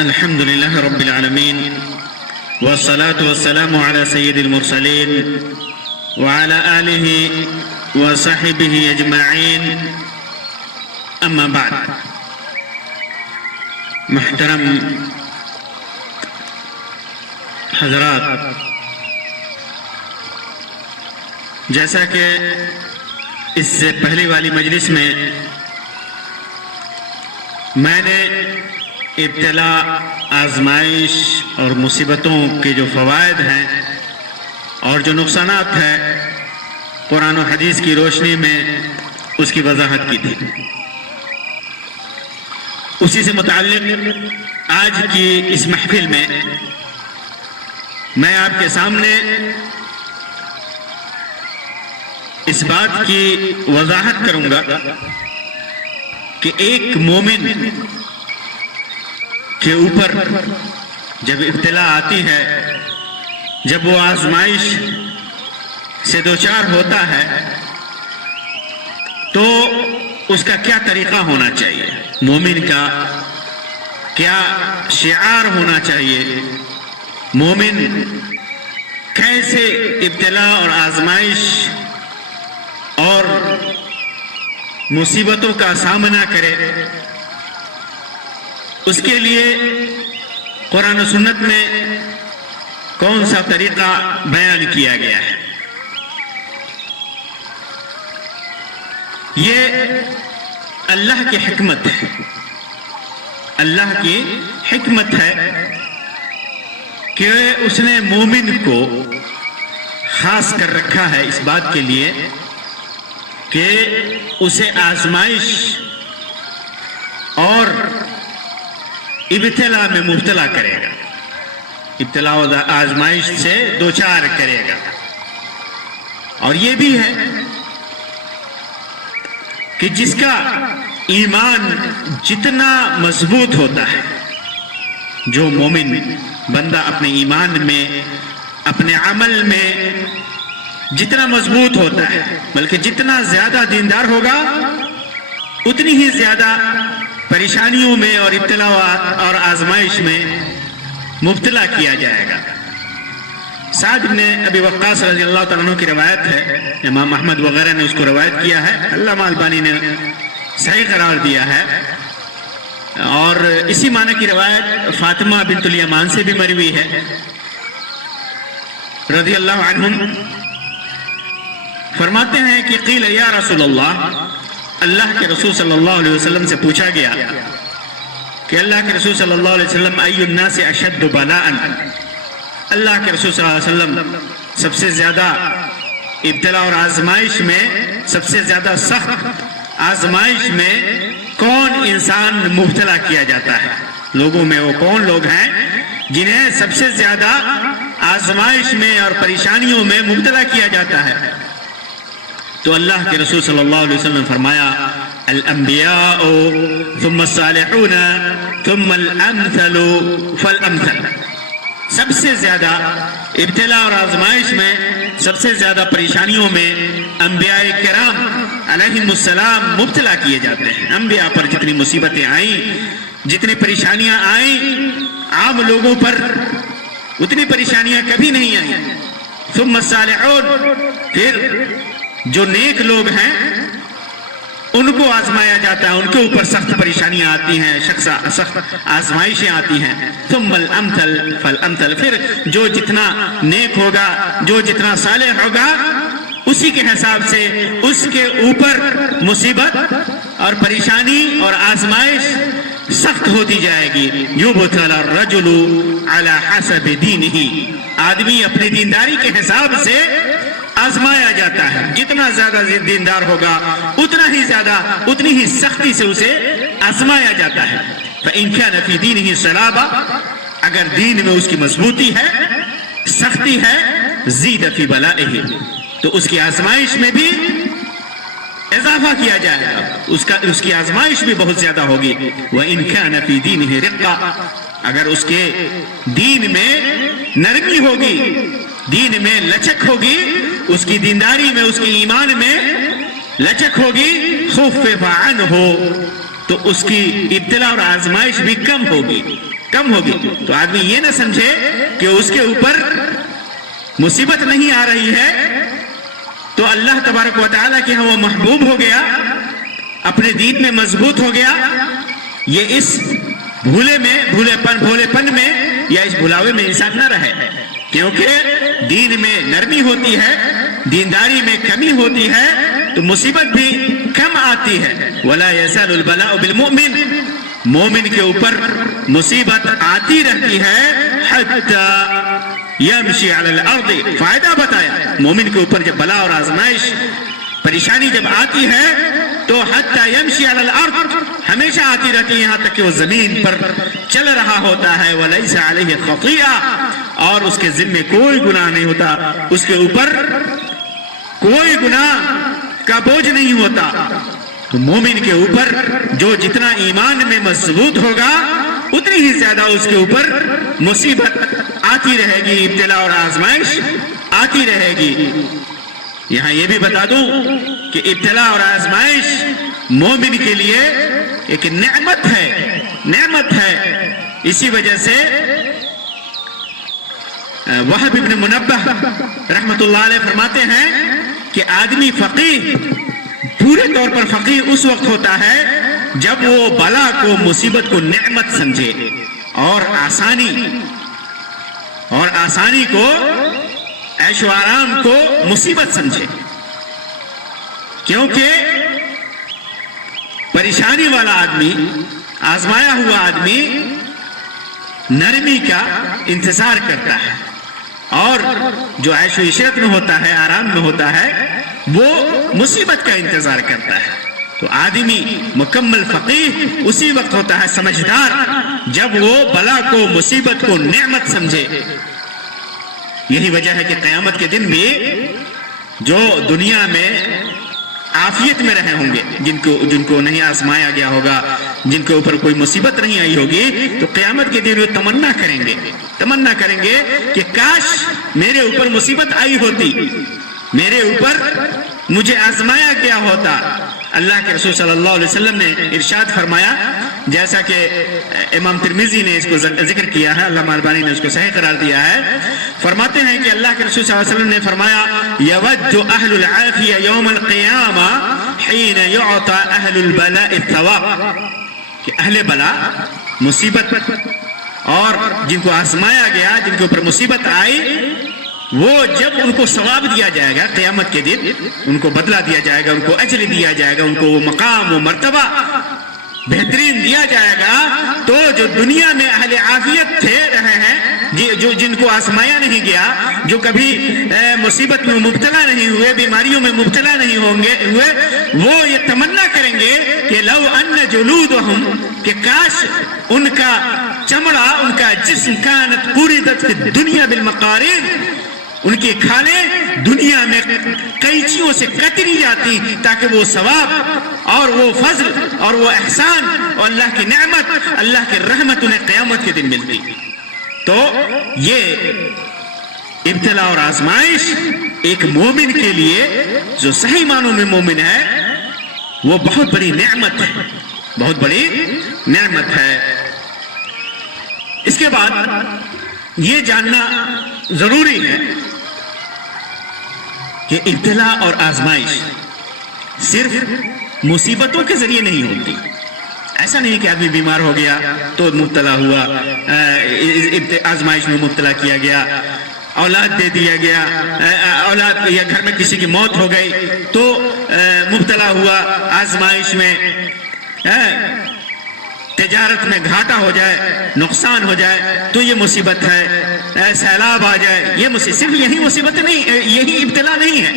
الحمد لله رب العالمين والصلاة والسلام على سيد المرسلين وعلى آله وصحبه أجمعين أما بعد. محترم حضرات، جیسا کہ اس سے پہلی والی مجلس میں نے ابتلا، آزمائش اور مصیبتوں کے جو فوائد ہیں اور جو نقصانات ہیں قرآن و حدیث کی روشنی میں اس کی وضاحت کی تھی. اسی سے متعلق آج کی اس محفل میں آپ کے سامنے اس بات کی وضاحت کروں گا کہ ایک مومن کے اوپر جب ابتلا آتی ہے، جب وہ آزمائش سے دوچار ہوتا ہے تو اس کا کیا طریقہ ہونا چاہیے، مومن کا کیا شعار ہونا چاہیے، مومن کیسے ابتلا اور آزمائش اور مصیبتوں کا سامنا کرے. اس کے لیے قرآن و سنت میں کون سا طریقہ بیان کیا گیا ہے. یہ اللہ کی حکمت ہے، اللہ کی حکمت ہے کہ اس نے مومن کو خاص کر رکھا ہے اس بات کے لیے کہ اسے آزمائش اور ابتلا میں مبتلا کرے گا، ابتلا و آزمائش سے دوچار کرے گا. اور یہ بھی ہے کہ جس کا ایمان جتنا مضبوط ہوتا ہے، جو مومن بندہ اپنے ایمان میں، اپنے عمل میں جتنا مضبوط ہوتا ہے، بلکہ جتنا زیادہ دیندار ہوگا اتنی ہی زیادہ پریشانیوں میں اور ابتلا اور آزمائش میں مبتلا کیا جائے گا. سعد بن ابی وقاص رضی اللہ تعالیٰ عنہ کی روایت ہے، امام احمد وغیرہ نے اس کو روایت کیا ہے، علامہ البانی نے صحیح قرار دیا ہے. اور اسی معنی کی روایت فاطمہ بنت الیمان سے بھی مروی ہے رضی اللہ عنہم. فرماتے ہیں کہ قیل یا رسول اللہ کے رسول صلی اللہ علیہ وسلم سے پوچھا گیا کہ اللہ کے رسول صلی اللہ علیہ وسلم ای الناس اشد بلاء، اللہ کے رسول صلی اللہ علیہ وسلم سب سے زیادہ ابتلا اور آزمائش میں، سب سے زیادہ سخت آزمائش میں کون انسان مبتلا کیا جاتا ہے، لوگوں میں وہ کون لوگ ہیں جنہیں سب سے زیادہ آزمائش میں اور پریشانیوں میں مبتلا کیا جاتا ہے. تو اللہ کے رسول صلی اللہ علیہ وسلم نے فرمایا الانبیاء ثم الصالحون ثم الامثل فالامثل. سب سے زیادہ ابتلا اور آزمائش میں، سب سے زیادہ پریشانیوں میں انبیاء کرام علیہم السلام مبتلا کیے جاتے ہیں. انبیاء پر جتنی مصیبتیں آئیں، جتنی پریشانیاں آئیں، عام لوگوں پر اتنی پریشانیاں کبھی نہیں آئیں. ثم الصالحون، پھر جو نیک لوگ ہیں ان کو آزمایا جاتا ہے، ان کے اوپر سخت پریشانیاں آتی ہیں، سخت آزمائشیں آتی ہیں. ثم الامثل فالامثل، پھر جو جتنا نیک ہوگا، جو جتنا صالح ہوگا، اسی کے حساب سے اس کے اوپر مصیبت اور پریشانی اور آزمائش سخت ہوتی جائے گی. یبتلی الرجل علی حسب دینہ، آدمی اپنی دینداری کے حساب سے آزمایا جاتا ہے. جتنا زیادہ دیندار ہوگا اتنی ہی سختی سے اسے آزمایا جاتا ہے. فإن كان في دينه صلابة، اگر دین میں اس کی مضبوطی ہے، سختی ہے، زید فی بلائہ، تو اس کی آزمائش میں بھی اضافہ کیا جائے گا، اس کی آزمائش بھی بہت زیادہ ہوگی. وإن كان في دينه رقة، اگر اس کے دین میں نرمی ہوگی، دین میں لچک ہوگی، اس کی دینداری میں، اس کی ایمان میں لچک ہوگی، خفف عنہ، تو اس کی ابتلا اور آزمائش بھی کم ہوگی. کم ہوگی. تو آدمی یہ نہ سمجھے کہ اس کے اوپر مصیبت نہیں آ رہی ہے تو اللہ تبارک و تعالیٰ کے ہاں وہ محبوب ہو گیا, اپنے دین میں مضبوط ہو گیا. یہ اس بھولے پن میں یا اس بھلاوے میں انسان نہ رہے, کیونکہ دین میں نرمی ہوتی ہے, دینداری میں کمی ہوتی ہے تو مصیبت بھی کم آتی ہے. وَلَا يَزَالُ الْبَلَاءُ بِالْمُؤْمِنِ, مومن کے اوپر مصیبت آتی رہتی ہے. حَتَّى يَمْشِي عَلَى الْأَرْضِ, فائدہ بتایا مومن کے اوپر جب بلا اور آزمائش پریشانی جب آتی ہے تو حَتَّى يَمْشِي عَلَى الْأَرْضِ, ہمیشہ آتی رہتی ہے یہاں تک کہ وہ زمین پر چل رہا ہوتا ہے. وَلَيْسَ عَلَيْهِ خَطِيئَةٌ, اور اس کے ذمے کوئی گناہ نہیں ہوتا, اس کے اوپر کوئی گناہ کا بوجھ نہیں ہوتا. تو مومن کے اوپر جو جتنا ایمان میں مضبوط ہوگا اتنی ہی زیادہ اس کے اوپر مصیبت آتی رہے گی, ابتلا اور آزمائش آتی رہے گی. یہاں یہ بھی بتا دوں کہ ابتلا اور آزمائش مومن کے لیے ایک نعمت ہے. اسی وجہ سے وہب ابن منبہ رحمت اللہ علیہ فرماتے ہیں کہ آدمی فقیہ, پورے طور پر فقیہ اس وقت ہوتا ہے جب وہ بلا کو, مصیبت کو نعمت سمجھے اور آسانی کو, عیش و آرام کو مصیبت سمجھے. کیونکہ پریشانی والا آدمی, آزمایا ہوا آدمی نرمی کا انتظار کرتا ہے, اور جو عیش و عشرت میں ہوتا ہے, آرام میں ہوتا ہے, وہ مصیبت کا انتظار کرتا ہے. تو آدمی مکمل فقیہ اسی وقت ہوتا ہے, سمجھدار, جب وہ بلا کو, مصیبت کو نعمت سمجھے. یہی وجہ ہے کہ قیامت کے دن بھی جو دنیا میں عافیت میں رہے ہوں گے, جن کو نہیں آزمایا گیا ہوگا, جن کے اوپر کوئی مصیبت نہیں آئی ہوگی, تو قیامت کے دن وہ تمنا کریں گے کہ کاش میرے اوپر مصیبت آئی ہوتی, میرے اوپر مجھے آزمایا گیا ہوتا. اللہ کے رسول صلی اللہ علیہ وسلم نے ارشاد فرمایا, جیسا کہ امام ترمذی نے اس کو ذکر کیا ہے, علامہ البانی نے اس کو صحیح قرار دیا ہے. فرماتے ہیں کہ اللہ کے رسول صلی اللہ علیہ وسلم نے فرمایا, یود اہل العافیہ یوم القیامہ حین یعطى اہل البلاء الثواب, کہ اہل بلا, مصیبت اور جن کو آزمایا گیا, جن کے اوپر مصیبت آئی, وہ جب ان کو ثواب دیا جائے گا قیامت کے دن, ان کو بدلہ دیا جائے گا, ان کو اجر دیا جائے گا, ان کو وہ مقام و مرتبہ بہترین دیا جائے گا, تو جو دنیا میں اہل عافیت رہے ہیں, جو جن کو آزمایا نہیں گیا, جو کبھی مصیبت میں مبتلا نہیں ہوئے, بیماریوں میں مبتلا نہیں ہوئے, وہ یہ تمنا کریں گے کہ لو ان جلودہم, کہ کاش ان کا چمڑا, ان کا جسم کانت قردت فی الدنیا بالمقاریر, ان کی کھالیں دنیا میں قینچیوں سے کتری جاتی تاکہ وہ ثواب اور وہ فضل اور وہ احسان اور اللہ کی نعمت, اللہ کی رحمت انہیں قیامت کے دن ملتی. تو یہ ابتلا اور آزمائش ایک مومن کے لیے, جو صحیح معنوں میں مومن ہے, وہ بہت بڑی نعمت ہے, بہت بڑی نعمت ہے. اس کے بعد یہ جاننا ضروری ہے کہ ابتلا اور آزمائش صرف مصیبتوں کے ذریعے نہیں ہوتی. ایسا نہیں کہ آدمی بیمار ہو گیا تو مبتلا ہوا, آزمائش میں مبتلا کیا گیا, اولاد دے دیا گیا, اولاد یا گھر میں کسی کی موت ہو گئی تو مبتلا ہوا آزمائش میں, تجارت میں گھاٹا ہو جائے, نقصان ہو جائے تو یہ مصیبت ہے, سیلاب آ جائے یہ صرف یہی مصیبت نہیں, یہی ابتلا نہیں ہے,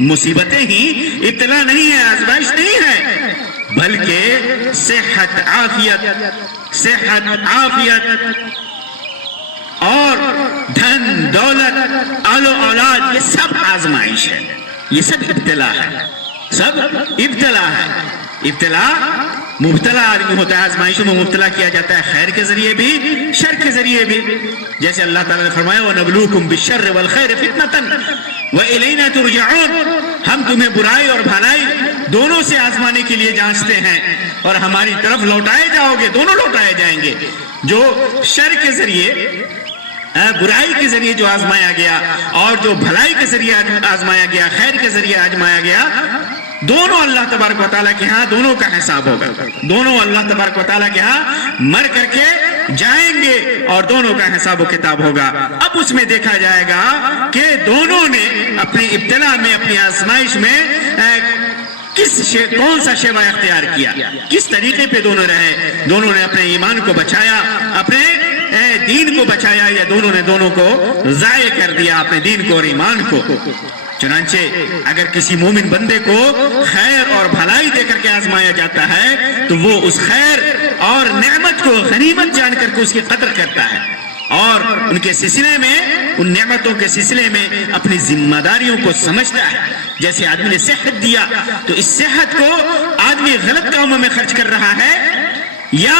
مصیبتیں ہی ابتلا نہیں ہے, آزمائش نہیں ہے, بلکہ صحت عافیت اور دھن دولت آل و اولاد, یہ سب آزمائش ہے, یہ سب ابتلا ہے, سب ابتلا ہے. ابتلا مبتلا آدمی ہوتا ہے, آزمائشوں میں مبتلا کیا جاتا ہے, خیر کے ذریعے بھی شر کے ذریعے بھی, جیسے اللہ تعالیٰ نے فرمایا وَنَبْلُوكُمْ بِالشَّرِّ وَالْخَيْرِ فِتْنَةً وَإِلَيْنَا تُرْجَعُونَ, ہم تمہیں برائی اور بھلائی دونوں سے آزمانے کے لیے جانچتے ہیں, اور ہماری طرف لوٹائے جاؤ گے، دونوں لوٹائے جائیں گے۔ جو شر کے ذریعے، برائی کے ذریعے جو آزمایا گیا اور جو بھلائی کے ذریعے آزمایا گیا، خیر کے ذریعے آزمایا گیا، دونوں اللہ تبارک و تعالیٰ کے ہاں دونوں کا حساب ہوگا۔ دونوں اللہ تبارک و تعالیٰ کے ہاں مر کر کے جائیں گے اور دونوں کا حساب و کتاب ہوگا۔ اب اس میں دیکھا جائے گا کہ دونوں نے اپنی ابتلا میں، اپنی آزمائش میں کون سا شیوا اختیار کیا، کس طریقے پہ دونوں رہے۔ دونوں نے اپنے ایمان کو بچایا، اپنے دین کو بچایا، یا دونوں نے دونوں کو ضائع کر دیا، اپنے دین کو اور ایمان کو۔ چنانچہ اگر کسی مومن بندے کو خیر اور بھلائی دے کر کے آزمایا جاتا ہے تو وہ اس خیر اور نعمت کو غنیمت جان کر کے اس کی قدر کرتا ہے، اور ان کے سلسلے میں، ان نعمتوں کے سلسلے میں اپنی ذمہ داریوں کو سمجھتا ہے۔ جیسے آدمی نے صحت دیا تو اس صحت کو آدمی غلط کاموں میں خرچ کر رہا ہے یا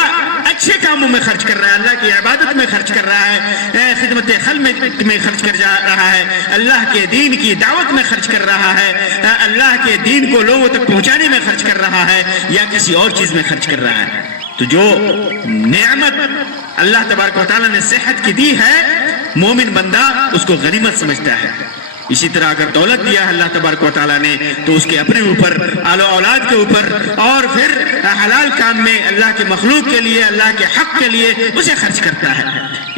اچھے کاموں میں خرچ کر رہا ہے، اللہ کی عبادت میں خرچ کر رہا ہے، خدمت خلق میں خرچ کر جا رہا ہے، اللہ کے دین کی دعوت میں خرچ کر رہا ہے، اللہ کے دین کو لوگوں تک پہنچانے میں خرچ کر رہا ہے، یا کسی اور چیز میں خرچ کر رہا ہے۔ تو جو نعمت اللہ تبارک و تعالیٰ نے صحت کی دی ہے، مومن بندہ اس کو غنیمت سمجھتا ہے۔ اسی طرح اگر دولت دیا ہے اللہ تبارک و تعالیٰ نے تو اس کے اپنے اوپر، آل و اولاد کے اوپر، اور پھر حلال کام میں اللہ کے مخلوق کے لیے، اللہ کے حق کے لیے اسے خرچ کرتا ہے۔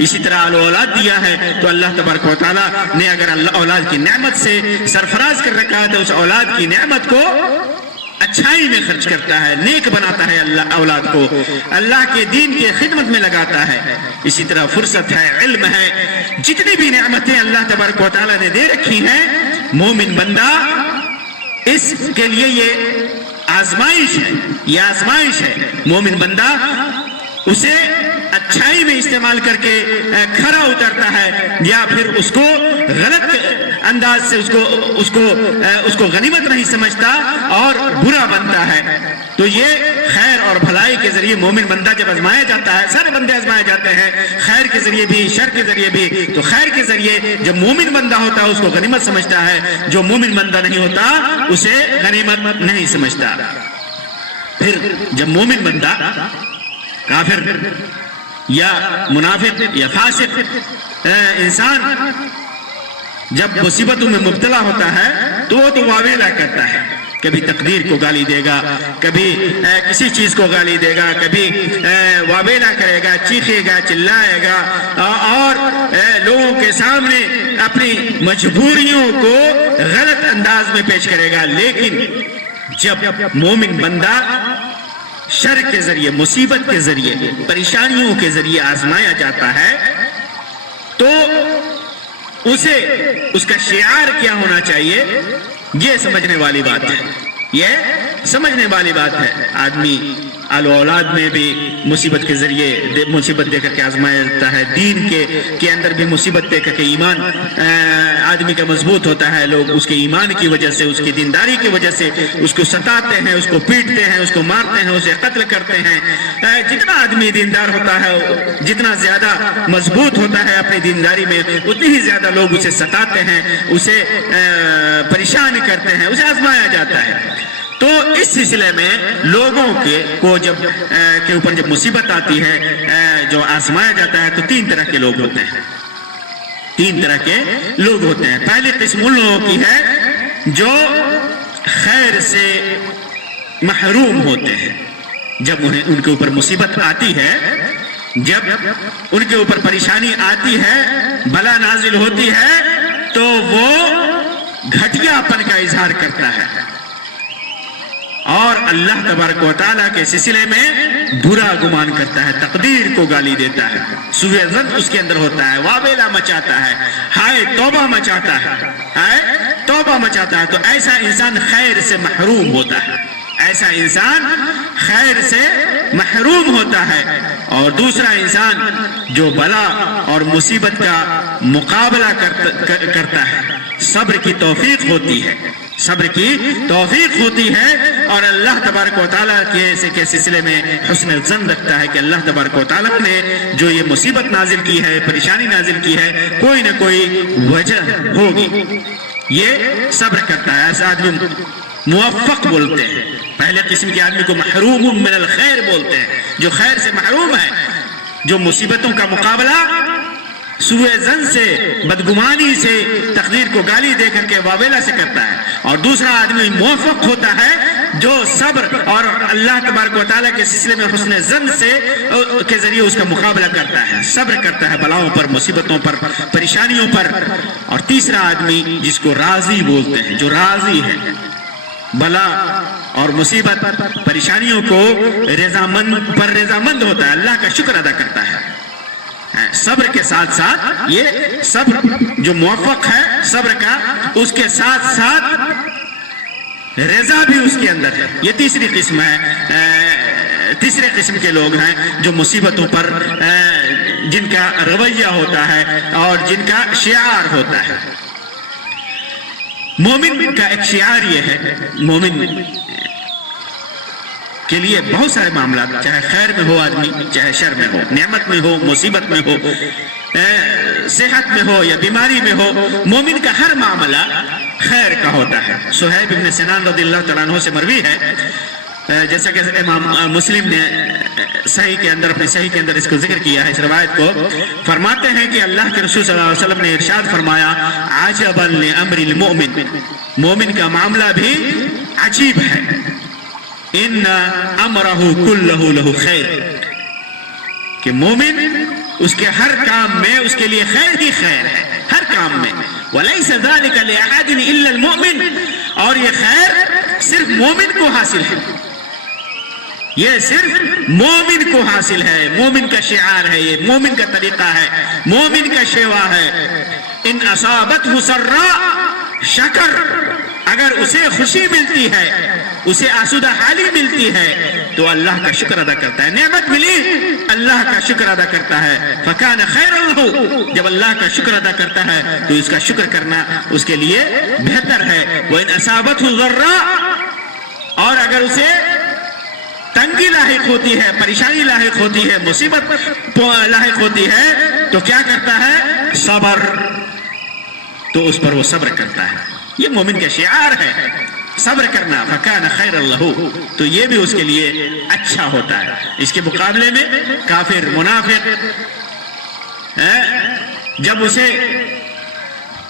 اسی طرح آل و اولاد دیا ہے تو اللہ تبارک و تعالیٰ نے اگر اللہ اولاد کی نعمت سے سرفراز کر رکھا ہے تو اس اولاد کی نعمت کو اچھائی میں خرچ کرتا ہے، نیک بناتا ہے، اللہ اولاد کو اللہ کے دین کی خدمت میں لگاتا ہے۔ اسی طرح فرصت ہے، علم ہے، جتنی بھی نعمتیں اللہ تبارک و تعالیٰ نے دے رکھی ہیں، مومن بندہ اس کے لیے یہ آزمائش ہے، یہ آزمائش ہے۔ مومن بندہ اسے اچھائی میں استعمال کر کے کھرا اترتا ہے، یا پھر اس کو غلط انداز سے اس کو غنیمت نہیں سمجھتا اور برا بنتا ہے۔ تو یہ خیر اور بھلائی کے ذریعے مومن بندہ جب آزمایا جاتا ہے، سارے بندے آزمائے جاتے ہیں، خیر کے ذریعے بھی، شر کے ذریعے بھی، تو خیر کے ذریعے جب مومن بندہ ہوتا ہے اس کو غنیمت سمجھتا ہے، جو مومن بندہ نہیں ہوتا اسے غنیمت نہیں سمجھتا۔ پھر جب مومن بندہ کافر یا منافق یا فاسق انسان جب مصیبتوں میں مبتلا ہوتا ہے تو وہ تو واویلا کرتا ہے، کبھی تقدیر کو گالی دے گا، کبھی کسی چیز کو گالی دے گا، کبھی واویلا کرے گا، چیخے گا، چلائے گا، اور لوگوں کے سامنے اپنی مجبوریوں کو غلط انداز میں پیش کرے گا۔ لیکن جب مومن بندہ شر کے ذریعے، مصیبت کے ذریعے، پریشانیوں کے ذریعے آزمایا جاتا ہے تو اسے اس کا شعار کیا ہونا چاہیے، یہ سمجھنے والی بات ہے، یہ سمجھنے والی بات ہے۔ آدمی آل و اولاد میں بھی مصیبت کے ذریعے مصیبت دے کر کے آزمایا جاتا ہے، دین کے اندر بھی مصیبت دے کر کے ایمان آدمی کا مضبوط ہوتا ہے، لوگ اس کے ایمان کی وجہ سے، اس کی دینداری کی وجہ سے اس کو ستاتے ہیں، اس کو پیٹتے ہیں، اس کو مارتے ہیں، اسے قتل کرتے ہیں۔ جتنا آدمی دیندار ہوتا ہے، جتنا زیادہ مضبوط ہوتا ہے اپنی دینداری میں، اتنی ہی زیادہ لوگ اسے ستاتے ہیں، اسے پریشان کرتے ہیں، اسے آزمایا جاتا ہے۔ تو اس سلسلے میں لوگوں کو کے اوپر جب مصیبت آتی ہے، جو آزمایا جاتا ہے، تو تین طرح کے لوگ ہوتے ہیں، تین طرح کے لوگ ہوتے ہیں۔ پہلی قسم ان لوگوں کی ہے جو خیر سے محروم ہوتے ہیں۔ جب ان کے اوپر مصیبت آتی ہے، جب ان کے اوپر پریشانی آتی ہے، بلا نازل ہوتی ہے، تو وہ گھٹیا پن کا اظہار کرتا ہے اور اللہ تبارک و تعالیٰ کے سلسلے میں برا گمان کرتا ہے، تقدیر کو گالی دیتا ہے، سوء ظن اس کے اندر ہوتا ہے، واویلا مچاتا ہے، ہائے توبہ مچاتا ہے، ہائے توبہ مچاتا ہے۔ تو ایسا انسان خیر سے محروم ہوتا ہے، ایسا انسان خیر سے محروم ہوتا ہے۔ اور دوسرا انسان جو بلا اور مصیبت کا مقابلہ کرتا ہے، صبر کی توفیق ہوتی ہے، صبر کی توفیق ہوتی ہے، اور اللہ تبارک و تعالیٰ کے سلسلے میں حسن ظن رکھتا ہے کہ اللہ تبارک و تعالیٰ نے جو یہ مصیبت نازل کی ہے، پریشانی نازل کی ہے، کوئی نہ کوئی وجہ ہوگی، یہ صبر کرتا ہے۔ ایسا آدمی موفق بولتے ہیں. پہلے قسم کے آدمی کو محروم من الخیر بولتے ہیں، جو خیر سے محروم ہے، جو مصیبتوں کا مقابلہ سوء ظن سے، بدگمانی سے، تقدیر کو گالی دے کر کے واویلا سے کرتا ہے. اور دوسرا آدمی موفق ہوتا ہے جو صبر اور اللہ تبارک و تعالیٰ کے سلسلے میں حسن ظن سے کے ذریعے اس کا مقابلہ کرتا ہے، صبر کرتا ہے بلاؤں پر، مصیبتوں پر، پریشانیوں پر. اور تیسرا آدمی جس کو راضی بولتے ہیں، جو راضی ہے، بلا اور مصیبت پریشانیوں کو رضامند ہوتا ہے، اللہ کا شکر ادا کرتا ہے. صبر کے ساتھ ساتھ، یہ صبر جو موفق ہے صبر کا، اس کے ساتھ ساتھ رضا بھی اس کے اندر ہے. یہ تیسری قسم ہے. تیسرے قسم کے لوگ ہیں جو مصیبتوں پر جن کا رویہ ہوتا ہے اور جن کا شعار ہوتا ہے. مومن کا ایک شعار یہ ہے، مومن کے لیے بہت سارے معاملات، چاہے خیر میں ہو آدمی، چاہے شر میں ہو، نعمت میں ہو، مصیبت میں ہو، صحت میں ہو یا بیماری میں ہو، مومن کا ہر معاملہ خیر کا ہوتا ہے. صہیب بن سنان رضی اللہ تعالیٰ عنہ سے مروی ہے، جیسا کہ امام مسلم نے صحیح کے اندر، اپنے صحیح کے اندر اس کو ذکر کیا ہے، اس روایت کو. فرماتے ہیں کہ اللہ کے رسول صلی اللہ علیہ وسلم نے ارشاد فرمایا، عجبا لامر المؤمن، مومن کا معاملہ بھی عجیب ہے. ان امرہ کلہ لہ خیر، کہ مومن اس کے ہر کام میں اس کے لیے خیر ہی خیر ہے، ہر کام میں. ولیس ذلک لأحد الا المؤمن، اور یہ خیر صرف مومن کو حاصل ہے، یہ صرف مومن کو حاصل ہے. مومن کا شعار ہے، یہ مومن کا طریقہ ہے، مومن کا شیوا ہے. ان اصابتہ سراء شکر، اگر اسے خوشی ملتی ہے، اسے آسودہ حالی ملتی ہے تو اللہ کا شکر ادا کرتا ہے. نعمت ملی، اللہ کا شکر ادا کرتا ہے. فکان خیر لہ، جب اللہ کا شکر ادا کرتا ہے تو اس کا شکر کرنا اس کے لیے بہتر ہے. وَإِنْ أَصَابَتْهُ ضَرَّاء، اور اگر اسے تنگی لاحق ہوتی ہے، پریشانی لاحق ہوتی ہے، مصیبت لاحق ہوتی ہے تو کیا کرتا ہے؟ صبر، تو اس پر وہ صبر کرتا ہے. یہ مومن کا شعار ہے، صبر کرنا. فکان خیر لہ، تو یہ بھی اس کے لیے اچھا ہوتا ہے. اس کے مقابلے میں کافر، منافق، جب اسے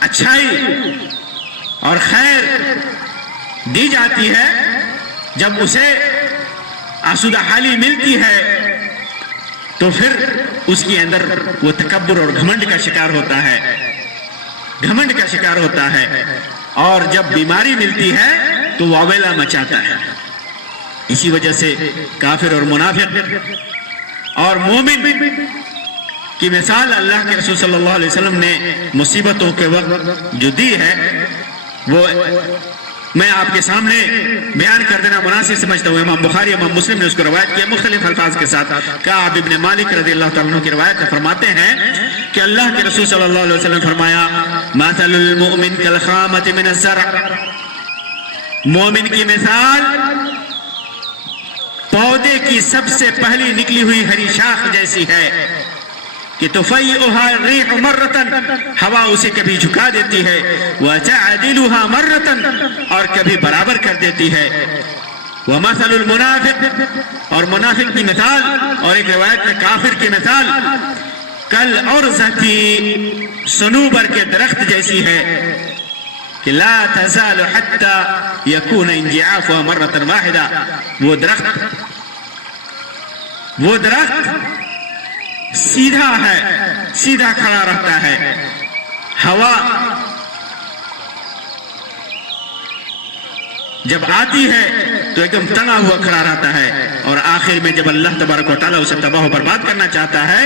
اچھائی اور خیر دی جاتی ہے، جب اسے آسودہ حالی ملتی ہے تو پھر اس کے اندر وہ تکبر اور گھمنڈ کا شکار ہوتا ہے، گھمنڈ کا شکار ہوتا ہے. اور جب بیماری ملتی ہے تو واویلا مچاتا ہے. اسی وجہ سے کافر اور منافق اور مومن کی مثال اللہ کے رسول صلی اللہ علیہ وسلم نے مصیبتوں کے وقت جو دی ہے، وہ میں آپ کے سامنے بیان کر دینا مناسب سمجھتا ہوں. امام بخاری، امام مسلم نے اس کو روایت کیا مختلف الفاظ کے ساتھ. کعب بن مالک رضی اللہ تعالیٰ عنہ کی روایت میں فرماتے ہیں کہ اللہ کے رسول صلی اللہ علیہ وسلم فرمایا، مثل المؤمن کالخامۃ من الزرع، مومن کی مثال پودے کی سب سے پہلی نکلی ہوئی ہری شاخ جیسی ہے کہ تفیئها الريح مرة، ہوا اسے کبھی جھکا دیتی ہے، وتعدلها مرة، اور کبھی برابر کر دیتی ہے. ومثل المنافق، اور منافق کی مثال، اور ایک روایت میں کافر کی مثال، کالعرزة، صنوبر کے درخت جیسی ہے کہ لا تزال حتى يكون انجعافها مرة واحدة. وہ درخت سیدھا ہے، سیدھا کھڑا رہتا ہے. ہوا جب آتی ہے تو ایک دم تنا ہوا کھڑا رہتا ہے، اور آخر میں جب اللہ تبارک و تعالیٰ اسے تباہ و برباد کرنا چاہتا ہے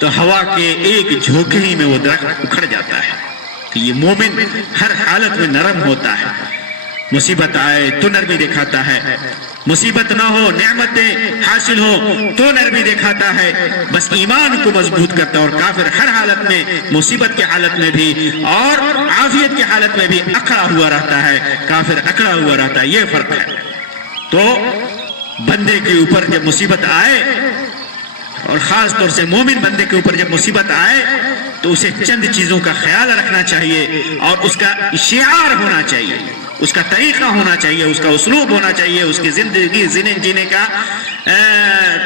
تو ہوا کے ایک جھونکے ہی میں وہ درخت اکھڑ جاتا ہے. تو یہ مومن ہر حالت میں نرم ہوتا ہے. مصیبت آئے تو نرمی دکھاتا ہے، مصیبت نہ ہو، نعمتیں حاصل ہو تو نرمی دکھاتا ہے، بس ایمان کو مضبوط کرتا ہے. اور کافر ہر حالت میں، مصیبت کی حالت میں بھی اور عافیت کی حالت میں بھی اکڑا ہوا رہتا ہے. کافر اکڑا ہوا رہتا ہے، یہ فرق ہے. تو بندے کے اوپر جب مصیبت آئے، اور خاص طور سے مومن بندے کے اوپر جب مصیبت آئے تو اسے چند چیزوں کا خیال رکھنا چاہیے اور اس کا شعار ہونا چاہیے. اس کا طریقہ ہونا چاہیے، اس کا اسلوب ہونا چاہیے، اس کی زندگی جینے کا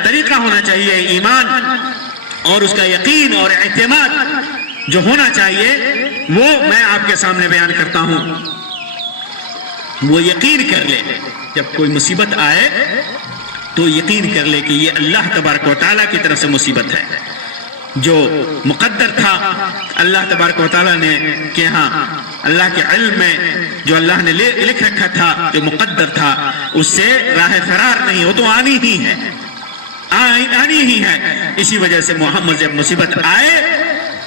طریقہ ہونا چاہیے، ایمان اور اس کا یقین اور اعتماد جو ہونا چاہیے وہ میں آپ کے سامنے بیان کرتا ہوں۔ وہ یقین کر لے جب کوئی مصیبت آئے تو یقین کر لے کہ یہ اللہ تبارک و تعالیٰ کی طرف سے مصیبت ہے، جو مقدر تھا اللہ تبارک و تعالیٰ نے کہ ہاں اللہ کے علم میں جو اللہ نے لکھ رکھا تھا، جو مقدر تھا، اس سے راہ فرار نہیں، وہ تو آنی ہی ہے۔ اسی وجہ سے محمد جب مصیبت آئے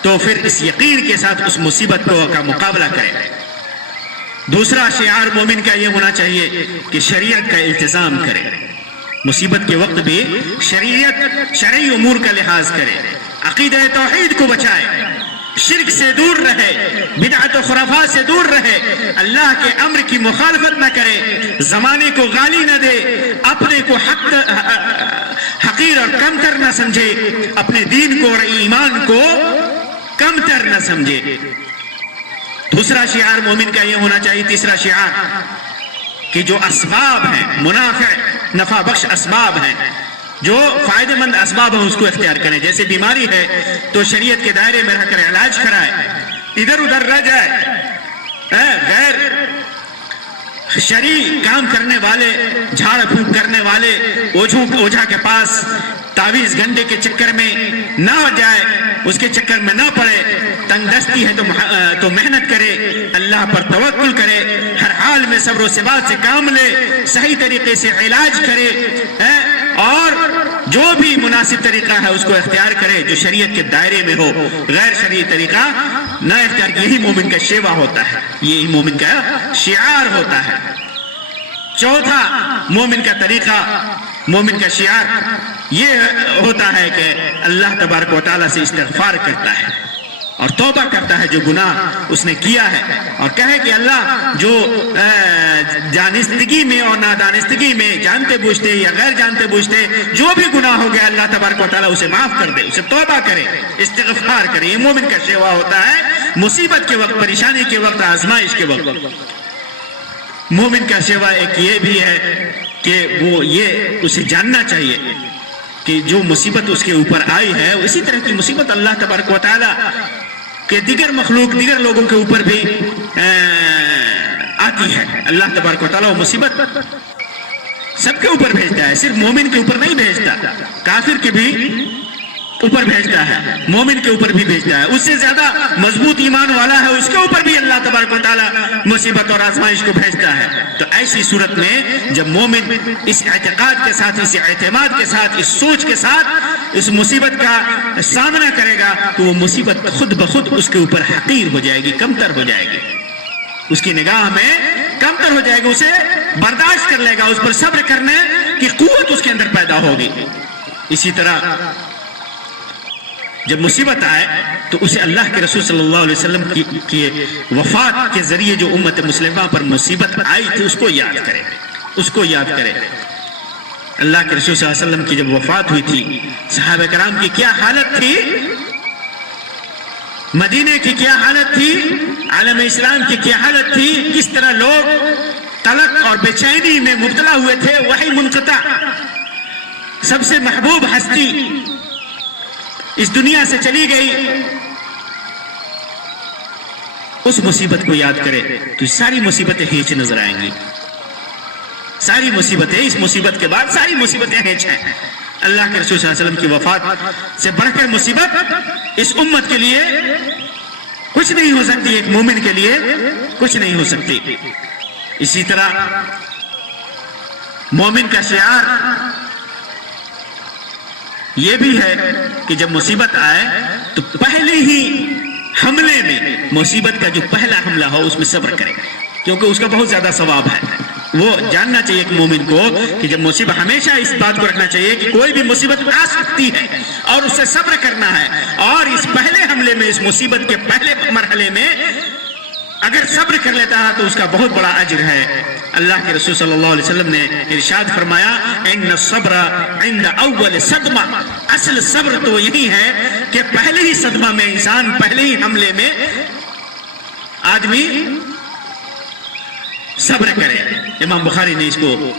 تو پھر اس یقین کے ساتھ اس مصیبت کا مقابلہ کرے۔ دوسرا شعار مومن کا یہ ہونا چاہیے کہ شریعت کا التزام کرے، مصیبت کے وقت بھی شرعی امور کا لحاظ کرے، عقیدہ توحید کو بچائے، شرک سے دور رہے، بدعت و خرافات سے دور رہے، اللہ کے امر کی مخالفت نہ کرے، زمانے کو گالی نہ دے، اپنے کو حقیر اور کمتر نہ سمجھے، اپنے دین کو اور ایمان کو کمتر نہ سمجھے۔ دوسرا شعار مومن کا یہ ہونا چاہیے، تیسرا شعار کہ جو اسباب ہیں، منافع نفع بخش اسباب ہیں، جو فائدہ مند اسباب ہیں، اس کو اختیار کریں۔ جیسے بیماری ہے تو شریعت کے دائرے میں رہ کر علاج کرائے، ادھر ادھر رہ جائے، غیر شرعی کام کرنے والے، جھاڑ پھونک کرنے والے اوجھا کے پاس تعویذ گنڈے کے چکر میں نہ جائے، اس کے چکر میں نہ پڑے، تنگ دستی ہے تو محنت کرے، اللہ پر توکل کرے، ہر حال میں صبر و ثبات سے کام لے، صحیح طریقے سے علاج کرے، اور جو بھی مناسب طریقہ ہے اس کو اختیار کرے جو شریعت کے دائرے میں ہو، غیر شرعی طریقہ نہ اختیار کرے۔ یہی مومن کا شیوا ہوتا ہے، یہی مومن کا شعار ہوتا ہے۔ چوتھا مومن کا طریقہ، مومن کا شعار یہ ہوتا ہے کہ اللہ تبارک و تعالیٰ سے استغفار کرتا ہے اور توبہ کرتا ہے جو گناہ اس نے کیا ہے، اور کہے کہ اللہ جو جانستگی میں اور نادانستگی میں، جانتے بوجھتے یا غیر جانتے بوجھتے جو بھی گناہ ہو گیا، اللہ تبارک و تعالیٰ اسے معاف کر دے، اسے توبہ کرے، استغفار کرے۔ یہ مومن کا شیوا ہوتا ہے مصیبت کے وقت، پریشانی کے وقت، آزمائش کے وقت۔ مومن کا شیوا ایک یہ بھی ہے کہ وہ یہ اسے جاننا چاہیے کہ جو مصیبت اس کے اوپر آئی ہے، اسی طرح کی مصیبت اللہ تبارک و تعالیٰ کہ دیگر مخلوق، دیگر لوگوں کے اوپر بھی آتی ہے۔ اللہ تبارک و تعالیٰ وہ مصیبت سب کے اوپر بھیجتا ہے، صرف مومن کے اوپر نہیں بھیجتا، کافر کے بھی اوپر بھیجتا ہے، مومن کے اوپر بھی بھیجتا ہے، اس سے زیادہ مضبوط ایمان والا ہے اس کے اوپر بھی اللہ تبارک و تعالیٰ مصیبت اور آزمائش کو بھیجتا ہے۔ تو ایسی صورت میں جب مومن اس اعتقاد کے ساتھ، اس اعتماد کے ساتھ، اس سوچ کے ساتھ اس مصیبت کا سامنا کرے گا تو وہ مصیبت خود بخود اس کے اوپر حقیر ہو جائے گی، کمتر ہو جائے گی، اس کی نگاہ میں کمتر ہو جائے گی، اسے برداشت کر لے گا، اس پر صبر کرنے کی قوت اس کے اندر پیدا ہوگی۔ اسی طرح جب مصیبت آئے تو اسے اللہ کے رسول صلی اللہ علیہ وسلم کی وفات کے ذریعے جو امت مسلمہ پر مصیبت آئی تھی اس کو یاد کرے، اس کو یاد کرے۔ اللہ کے رسول صلی اللہ علیہ وسلم کی جب وفات ہوئی تھی، صحابہ کرام کی کیا حالت تھی، مدینے کی کیا حالت تھی، عالم اسلام کی کیا حالت تھی، کس طرح لوگ قلق اور بے چینی میں مبتلا ہوئے تھے۔ وحی منقطع، سب سے محبوب ہستی اس دنیا سے چلی گئی، اس مصیبت کو یاد کرے تو ساری مصیبتیں ہیچ نظر آئیں گی، ساری مصیبتیں، اس مصیبت کے بعد ساری مصیبتیں ہیچ ہیں۔ اللہ کے رسول صلی اللہ علیہ وسلم کی وفات سے بڑھ کر مصیبت اس امت کے لیے کچھ نہیں ہو سکتی، ایک مومن کے لیے کچھ نہیں ہو سکتی۔ اسی طرح مومن کا شعار یہ بھی ہے کہ جب مصیبت آئے تو پہلے ہی حملے میں، مصیبت کا جو پہلا حملہ ہو اس میں صبر کرے، کیونکہ اس کا بہت زیادہ ثواب ہے۔ وہ جاننا چاہیے ایک مومن کو کہ جب مصیبت، ہمیشہ اس بات کو رکھنا چاہیے کہ کوئی بھی مصیبت آ سکتی ہے اور اس سے صبر کرنا ہے، اور اس پہلے حملے میں، اس مصیبت کے پہلے مرحلے میں اگر صبر کر لیتا ہے تو اس کا بہت بڑا اجر ہے۔ اللہ کے رسول صلی اللہ علیہ وسلم نے ارشاد فرمایا، ان الصبر عند اول صدمہ، اصل صبر تو یہی ہے کہ پہلے ہی صدمہ میں انسان، پہلے ہی حملے میں آدمی صبر کرے. امام بخاری نے اس کو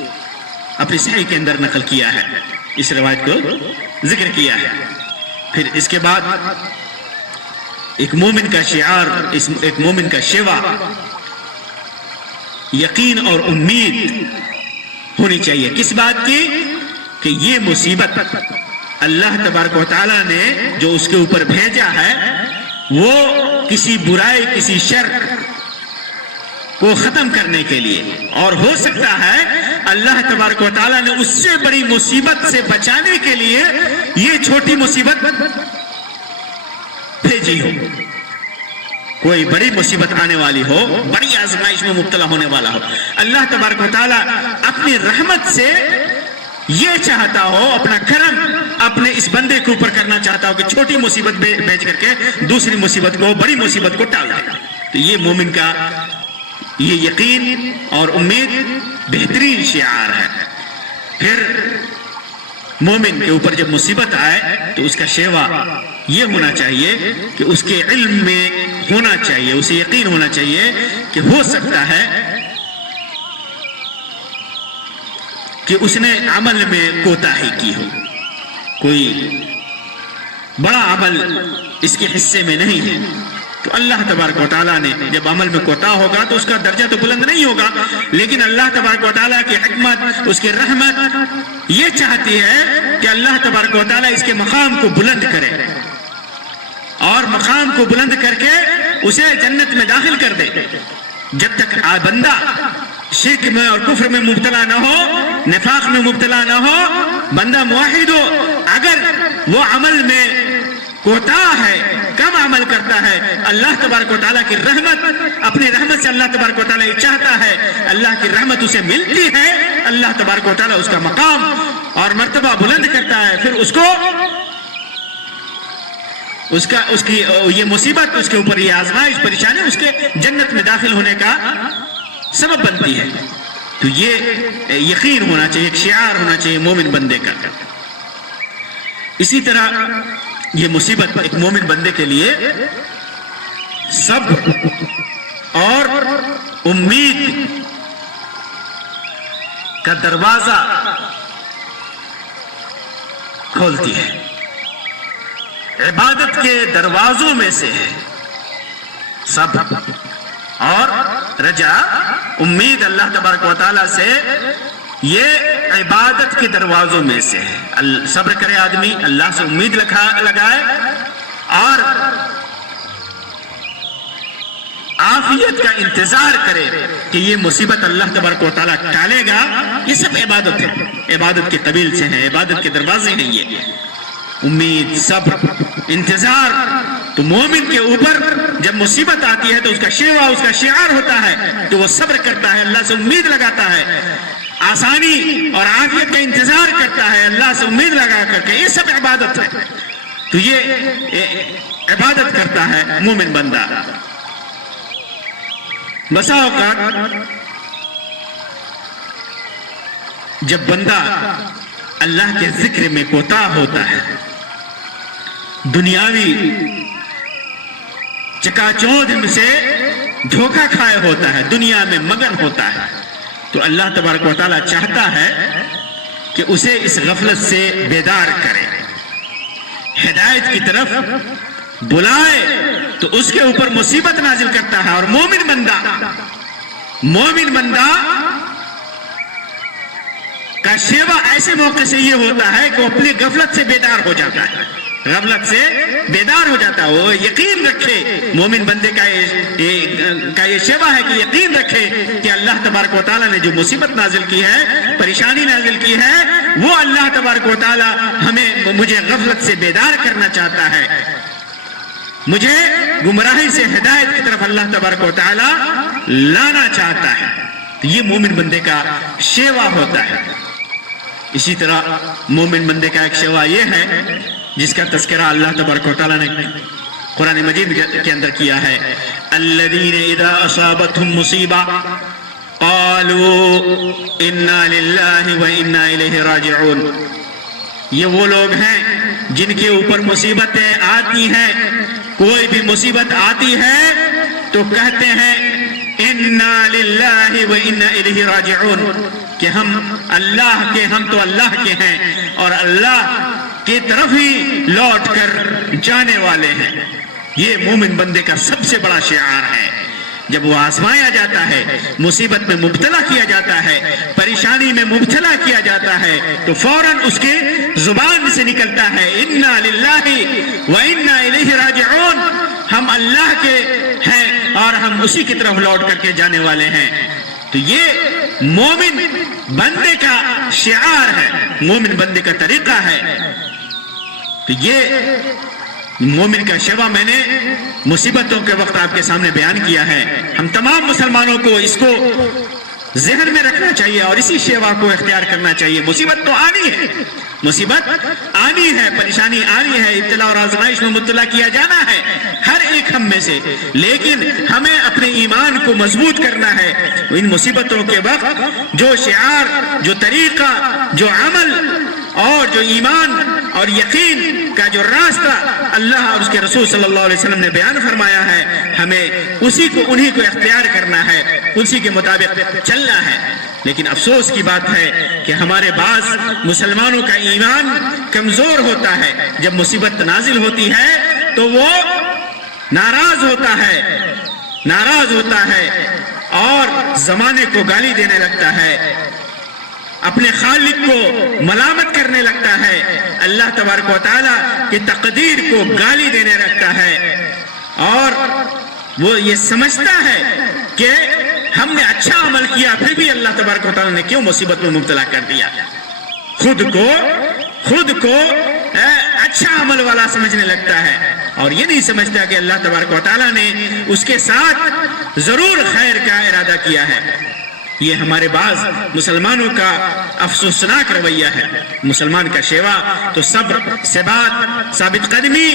اپنی صحیح کے اندر نقل کیا ہے, اس روایت کو ذکر کیا ہے. پھر اس کے بعد ایک مومن کا شعار, ایک مومن کا شیوا یقین اور امید ہونی چاہیے. کس بات کی؟ کہ یہ مصیبت اللہ تبارک و تعالیٰ نے جو اس کے اوپر بھیجا ہے وہ کسی برائی, کسی شر کو ختم کرنے کے لیے, اور ہو سکتا ہے اللہ تبارک و تعالیٰ نے اس سے بڑی مصیبت سے بچانے کے لیے یہ چھوٹی مصیبت بھیجی ہو. کوئی بڑی مصیبت آنے والی ہو, بڑی آزمائش میں مبتلا ہونے والا ہو, اللہ تبارک و تعالیٰ اپنی رحمت سے یہ چاہتا ہو, اپنا کرم اپنے اس بندے کے اوپر کرنا چاہتا ہو کہ چھوٹی مصیبت بھیج کر کے دوسری مصیبت کو, بڑی مصیبت کو ٹال دے. تو یہ مومن کا یہ یقین اور امید بہترین شعار ہے. پھر مومن کے اوپر جب مصیبت آئے تو اس کا شیوا یہ ہونا چاہیے کہ اس کے علم میں ہونا چاہیے, اسے یقین ہونا چاہیے کہ ہو سکتا ہے کہ اس نے عمل میں کوتاہی کی ہو, کوئی بڑا عمل اس کے حصے میں نہیں ہے. تو اللہ تبارک و تعالیٰ نے جب عمل میں کوتاہ ہوگا تو اس کا درجہ تو بلند نہیں ہوگا, لیکن اللہ تبارک و تعالیٰ کی حکمت, اس کی رحمت یہ چاہتی ہے کہ اللہ تبارک و تعالیٰ اس کے مقام کو بلند کرے, اور مقام کو بلند کر کے اسے جنت میں داخل کر دے. جب تک بندہ شرک میں اور کفر میں مبتلا نہ ہو, نفاق میں مبتلا نہ ہو, بندہ موحد ہو, اگر وہ عمل میں کوتاہ ہے, کم عمل کرتا ہے, اللہ تبارک و تعالیٰ کی رحمت, اپنی رحمت سے اللہ تبارک و تعالیٰ یہ چاہتا ہے, اللہ کی رحمت اسے ملتی ہے, اللہ تبارک و تعالیٰ اس کا مقام اور مرتبہ بلند کرتا ہے. پھر اس کو اس کی یہ مصیبت, اس کے اوپر یہ آزمائش, پریشانی اس کے جنت میں داخل ہونے کا سبب بنتی ہے. تو یہ یقین ہونا چاہیے, ایک شعار ہونا چاہیے مومن بندے کا. اسی طرح یہ مصیبت ایک مومن بندے کے لیے صبر اور امید کا دروازہ کھولتی ہے. عبادت کے دروازوں میں سے ہے صبر اور رجا, امید اللہ تبارک و تعالیٰ سے, یہ عبادت کے دروازوں میں سے ہے. صبر کرے آدمی, اللہ سے امید لگائے, اور عافیت کا انتظار کرے کہ یہ مصیبت اللہ تبارک و تعالیٰ ٹالے گا. یہ سب عبادت ہے, عبادت کے طویل سے ہیں, عبادت کے دروازے ہیں یہ. امید, صبر, انتظار. تو مومن کے اوپر جب مصیبت آتی ہے تو اس کا شیوا, اس کا شعار ہوتا ہے کہ وہ صبر کرتا ہے, اللہ سے امید لگاتا ہے, آسانی اور عافیت کا انتظار کرتا ہے اللہ سے امید لگا کر کے. یہ سب عبادت ہے. تو یہ عبادت کرتا ہے مومن بندہ. بسا اوقات جب بندہ اللہ کے ذکر میں کوتاہ ہوتا ہے, دنیاوی چکا چوندھ سے دھوکہ کھائے ہوتا ہے, دنیا میں مگن ہوتا ہے, تو اللہ تبارک و تعالیٰ چاہتا ہے کہ اسے اس غفلت سے بیدار کرے, ہدایت کی طرف بلائے. تو اس کے اوپر مصیبت نازل کرتا ہے. اور مومن بندہ کا شیوا ایسے موقع سے یہ ہوتا ہے کہ وہ اپنی غفلت سے بیدار ہو جاتا ہے, غفلت سے بیدار ہو جاتا ہے. وہ یقین رکھے, مومن بندے کا یہ شیوا ہے کہ یقین رکھے کہ اللہ تبارک و تعالیٰ نے جو مصیبت نازل کی ہے, پریشانی نازل کی ہے, وہ اللہ تبارک و تعالیٰ مجھے غفلت سے بیدار کرنا چاہتا ہے, مجھے گمراہی سے ہدایت کی طرف اللہ تبارک و تعالیٰ لانا چاہتا ہے. یہ مومن بندے کا شیوا ہوتا ہے. اسی طرح مومن بندے کا ایک شیوا یہ ہے جس کا تذکرہ اللہ تبارک و تعالیٰ نے قرآن مجید کے اندر کیا ہے. الذین اذا اصابتهم مصیبہ قالوا انا للہ و انا الیہ راجعون. یہ وہ لوگ ہیں جن کے اوپر مصیبتیں آتی ہیں, کوئی بھی مصیبت آتی ہے تو کہتے ہیں انا للہ و انا الیہ راجعون، کہ ہم اللہ کے، ہم تو اللہ کے ہیں اور اللہ کی طرف ہی لوٹ کر جانے والے ہیں۔ یہ مومن بندے کا سب سے بڑا شعار ہے۔ جب وہ آزمایا جاتا ہے، مصیبت میں مبتلا کیا جاتا ہے، پریشانی میں مبتلا کیا جاتا ہے، تو فوراً اس کے زبان سے نکلتا ہے انا للہ و انا الیہ راجعون، ہم اللہ کے ہیں اور ہم اسی کی طرف لوٹ کر کے جانے والے ہیں۔ تو یہ مومن بندے کا شعار ہے، مومن بندے کا طریقہ ہے۔ تو یہ مومن کا شیوا میں نے مصیبتوں کے وقت آپ کے سامنے بیان کیا ہے۔ ہم تمام مسلمانوں کو اس کو ذہن میں رکھنا چاہیے اور اسی شیوا کو اختیار کرنا چاہیے۔ مصیبت تو آنی ہے، مصیبت آنی ہے، پریشانی آنی ہے، ابتلا اور آزمائش میں مبتلا کیا جانا ہے ہر ایک ہم میں سے، لیکن ہمیں اپنے ایمان کو مضبوط کرنا ہے۔ ان مصیبتوں کے وقت جو شعار، جو طریقہ، جو عمل اور جو ایمان اور یقین کا جو راستہ اللہ اور اس کے رسول صلی اللہ علیہ وسلم نے بیان فرمایا ہے، ہمیں اسی کو، انہی کو اختیار کرنا ہے، اسی کے مطابق چلنا ہے۔ لیکن افسوس کی بات ہے کہ ہمارے بعض مسلمانوں کا ایمان کمزور ہوتا ہے، جب مصیبت نازل ہوتی ہے تو وہ ناراض ہوتا ہے اور زمانے کو گالی دینے لگتا ہے، اپنے خالق کو ملامت کرنے لگتا ہے، اللہ تبارک و تعالی کی تقدیر کو گالی دینے لگتا ہے، اور وہ یہ سمجھتا ہے کہ ہم نے اچھا عمل کیا پھر بھی اللہ تبارک و تعالی نے کیوں مصیبت میں مبتلا کر دیا۔ خود کو اچھا عمل والا سمجھنے لگتا ہے اور یہ نہیں سمجھتا کہ اللہ تبارک و تعالی نے اس کے ساتھ ضرور خیر کا ارادہ کیا ہے۔ یہ ہمارے بعض مسلمانوں کا افسوسناک رویہ ہے۔ مسلمان کا شیوا تو صبر، ثابت قدمی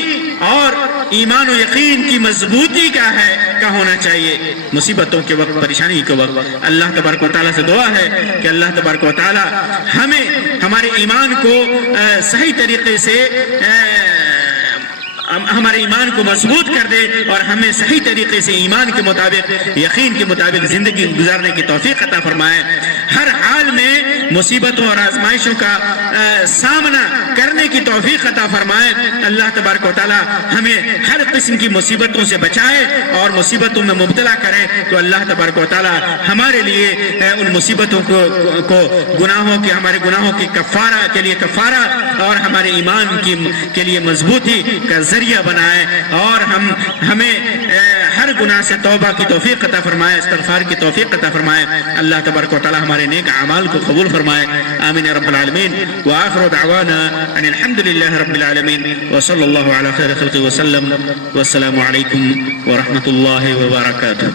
اور ایمان و یقین کی مضبوطی کا ہونا چاہیے۔ مصیبتوں کے وقت، پریشانی کے وقت اللہ تبارک و تعالیٰ سے دعا ہے کہ اللہ تبارک و تعالیٰ ہمیں ہمارے ایمان کو صحیح طریقے سے ہمارے ایمان کو مضبوط کر دے اور ہمیں صحیح طریقے سے ایمان کے مطابق، یقین کے مطابق زندگی گزارنے کی توفیق عطا فرمائے۔ ہر حال میں مصیبتوں اور آزمائشوں کا سامنا کرنے کی توفیق عطا فرمائے۔ اللہ تبارک و تعالی ہمیں ہر قسم کی مصیبتوں سے بچائے اور مصیبتوں میں مبتلا کرے، تو اللہ تبارک و تعالی ہمارے لیے ان مصیبتوں کو گناہوں کے، ہمارے گناہوں کی کفارہ کے لیے کفارہ اور ہمارے ایمان کے لیے مضبوطی کا ذریعہ بنائے، اور ہمیں ہر گناہ سے توبہ کی توفیق عطا فرمائے، استغفار کی توفیق عطا فرمائے۔ اللہ تبارک و تعالی ہمارے نیک اعمال کو قبول فرمائے۔ آمین یا رب العالمین۔ وآخر دعوانا ان الحمد للہ رب العالمین، وصلی اللہ علی خیر خلقہ وسلم، والسلام علیکم ورحمۃ اللہ وبرکاتہ۔